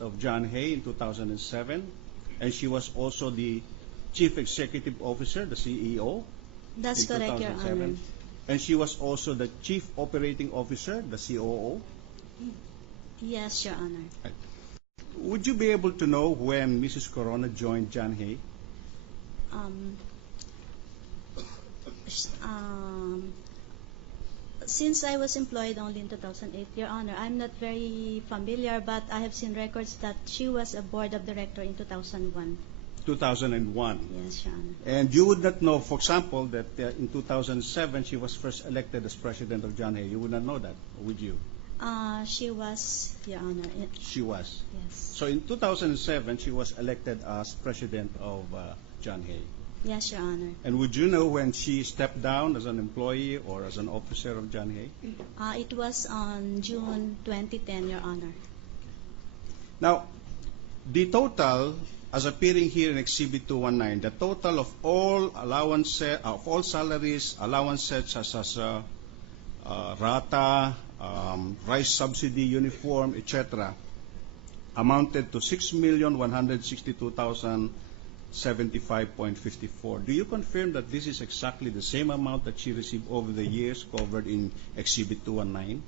of John Hay in 2007, and she was also the Chief Executive Officer, the CEO, That's in correct, Your 2007. Honor. And she was also the Chief Operating Officer, the COO. Yes, Your Honor. Right. Would you be able to know when Mrs. Corona joined John Hay? Since I was employed only in 2008, Your Honor, I'm not very familiar, but I have seen records that she was a board of director in 2001. 2001. Yes, Your Honor. And you would not know, for example, that in 2007 she was first elected as president of John Hay. You would not know that, would you? She was, Your Honor. She was. Yes. So in 2007 she was elected as president of John Hay. Yes, Your Honor. And would you know when she stepped down as an employee or as an officer of John Hay? It was on June 2010, Your Honor. Now, the total, as appearing here in Exhibit 219, the total of all allowances, of all salaries, allowances such as rata, rice subsidy, uniform, etc., amounted to 6,162,075.54. Do you confirm that this is exactly the same amount that she received over the years covered in Exhibit 219?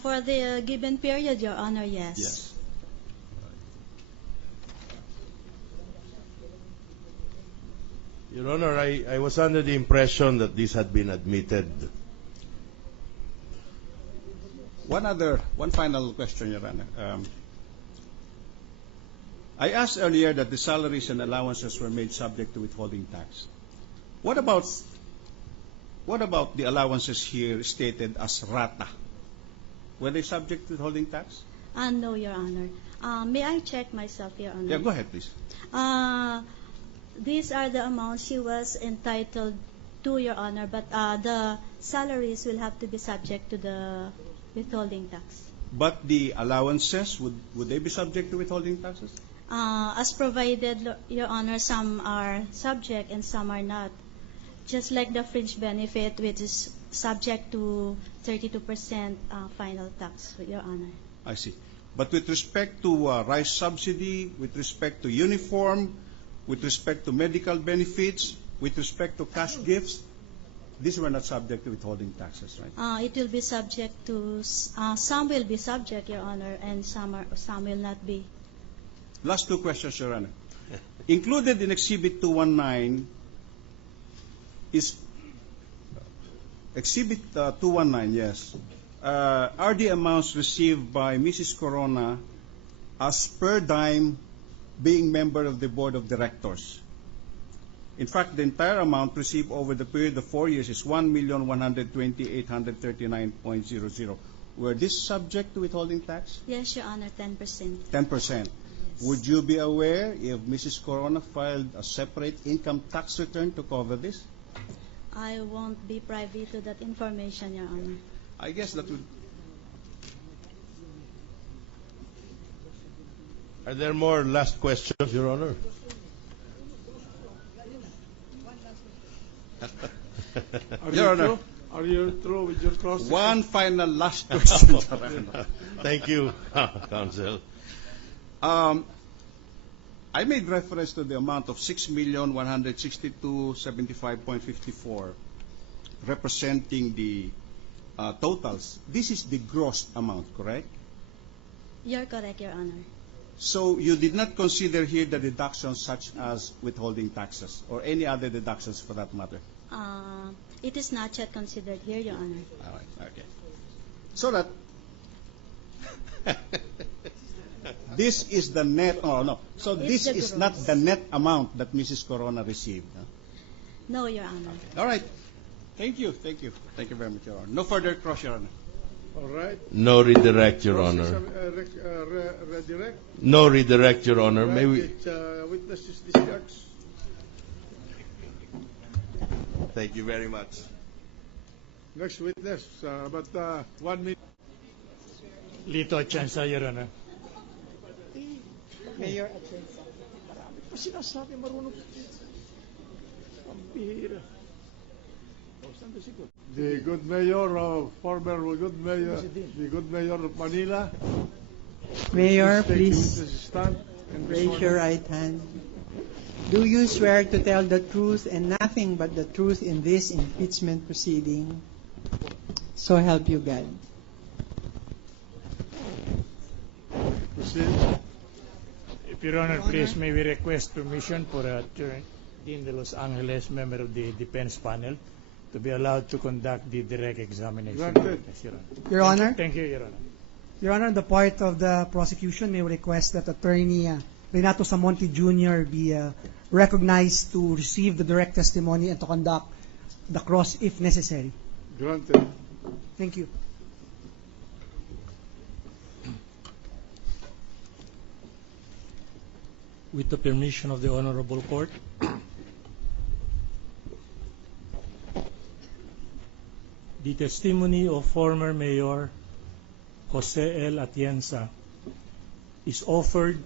For the given period, Your Honor, yes. Yes. Your Honor, I was under the impression that this had been admitted. One final question, Your Honor. I asked earlier that the salaries and allowances were made subject to withholding tax. What about the allowances here stated as rata? Were they subject to withholding tax? No, Your Honor. May I check myself, Your Honor? Yeah, go ahead, please. These are the amounts she was entitled to, Your Honor, but the salaries will have to be subject to the withholding tax. But the allowances, would they be subject to withholding taxes? As provided, Your Honor, some are subject and some are not. Just like the fringe benefit, which is subject to 32% final tax, Your Honor. I see. But with respect to rice subsidy, with respect to uniform, with respect to medical benefits, with respect to cash gifts, these were not subject to withholding taxes, right? It will be subject to, some will be subject, Your Honor, and some will not be. Last two questions, Your Honor. Included in Exhibit 219 is Exhibit 219, yes, are the amounts received by Mrs. Corona as per dime being member of the board of directors. In fact, the entire amount received over the period of 4 years is 1,120,839.00. Were this subject to withholding tax? Yes, Your Honor, 10%. 10%. Would you be aware if Mrs. Corona filed a separate income tax return to cover this? I won't be privy to that information, Your Honor. I guess that would... Are there more last questions, Your Honor? Are you through with your cross? One final last question. Thank you, Counsel. I made reference to the amount of 6,162,75.54, representing the totals. This is the gross amount, correct? You're correct, Your Honor. So you did not consider here the deductions such as withholding taxes or any other deductions for that matter? It is not yet considered here, Your Honor. All right, okay. So that this is the net, oh no, so this is not the net amount that Mrs. Corona received. Huh? No, Your Honor. Okay. All right. Thank you, thank you. Thank you very much, Your Honor. No further cross, Your Honor. All right. No redirect, Your Honor. Redirect. No redirect, Your Honor. May we? Witness is discharged. Thank you very much. Next witness, but 1 minute. Lito Atienza, Your Honor. Mayor Atienza. Marami pa sinasabi marunong. Pambihira. The good mayor of former good mayor, the good mayor of Manila, Mayor, Take the please witness's stand and be raise sworn your in. right hand. Do you swear to tell the truth and nothing but the truth in this impeachment proceeding? So help you God. Proceed. If Your Honor, please, may we request permission for Attorney Dean de Los Angeles, member of the defense panel, to be allowed to conduct the direct examination. Granted. Yes, Your Honor. Your Honor, Thank you, Your Honor. Your Honor, the part of the prosecution may request that Attorney Renato Samonte Jr. be recognized to receive the direct testimony and to conduct the cross if necessary. Granted. Thank you. With the permission of the Honorable Court, the testimony of former Mayor Jose L. Atienza is offered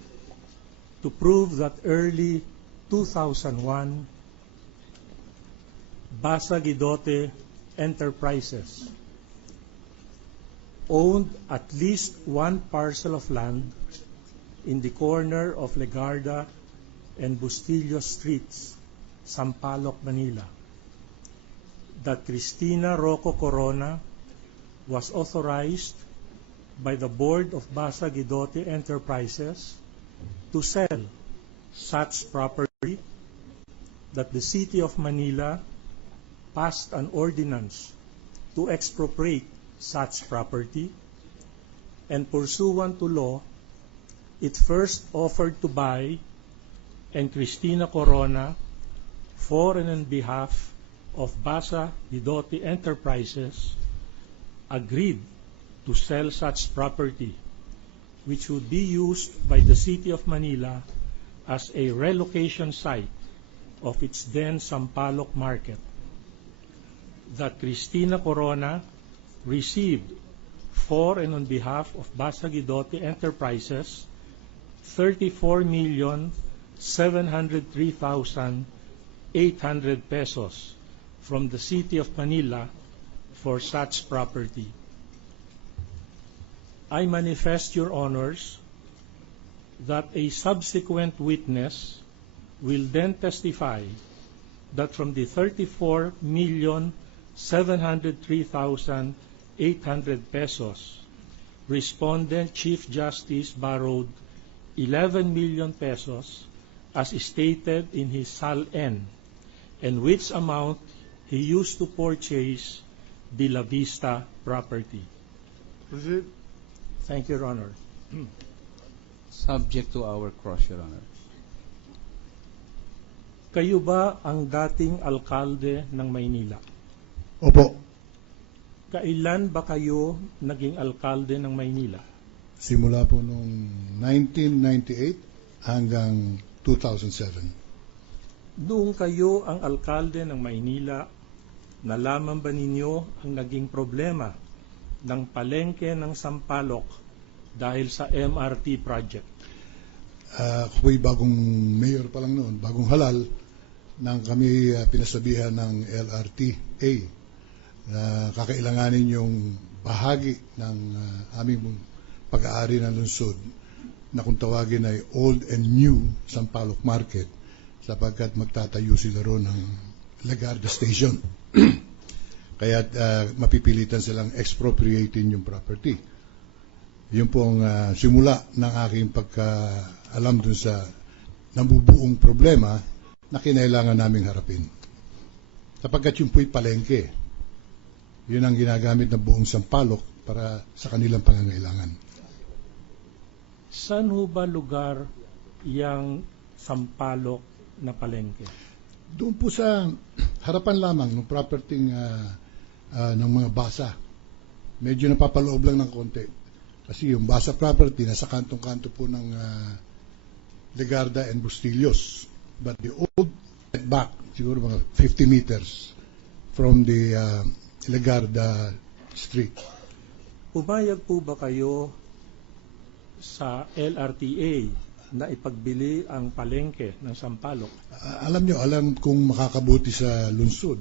to prove that early 2001, Basa Guidote Enterprises owned at least one parcel of land in the corner of Legarda and Bustillo Streets, Sampaloc, Manila, that Cristina Rocco Corona was authorized by the board of Basa Guidote Enterprises to sell such property, that the city of Manila passed an ordinance to expropriate such property, and pursuant to law, it first offered to buy, and Cristina Corona, for and on behalf of Basa Guidote Enterprises, agreed to sell such property, which would be used by the city of Manila as a relocation site of its then Sampaloc market. That Cristina Corona received for and on behalf of Basa Guidote Enterprises 34,703,800 pesos from the city of Manila for such property. I manifest, Your Honors, that a subsequent witness will then testify that from the 34,703,800 pesos, Respondent Chief Justice borrowed 11 million pesos as stated in his SAL-N, and which amount he used to purchase the La Vista property. Proceed. Thank you, Your Honor. Subject to our cross, Your Honor. Kayo ba ang dating alkalde ng Maynila? Opo, Kailan ba kayo naging alkalde ng Maynila? simula po noong 1998 hanggang 2007. Noong kayo ang alkalde ng Maynila, nalaman ba ninyo ang naging problema ng palengke ng Sampaloc dahil sa MRT project? Ako po'y bagong mayor pa lang noon, bagong halal, nang kami pinasabihan ng LRTA na kakailanganin yung bahagi ng aming pag-aari ng lungsod na kung tawagin ay Old and New Sampaloc Market, sapagkat magtatayo sila roon ng Legarda Station. Kaya mapipilitan silang expropriating yung property. Yun pong simula ng aking pagkaalam dun sa nabubuong problema na kinailangan naming harapin. Sapagkat yung po'y palengke, yun ang ginagamit ng buong Sampaloc para sa kanilang pangangailangan. Saan ho ba lugar yang Sampaloc na palengke? Doon po sa harapan lamang ng property ng mga Basa. Medyo napapaloob lang ng konti. Kasi yung Basa property nasa kantong-kanto po ng Legarda and Bustillos. But the old back, siguro mga 50 meters from the Legarda Street. Pumayag po ba kayo sa LRTA na ipagbili ang palengke ng Sampaloc? Alam kong makakabuti sa lungsod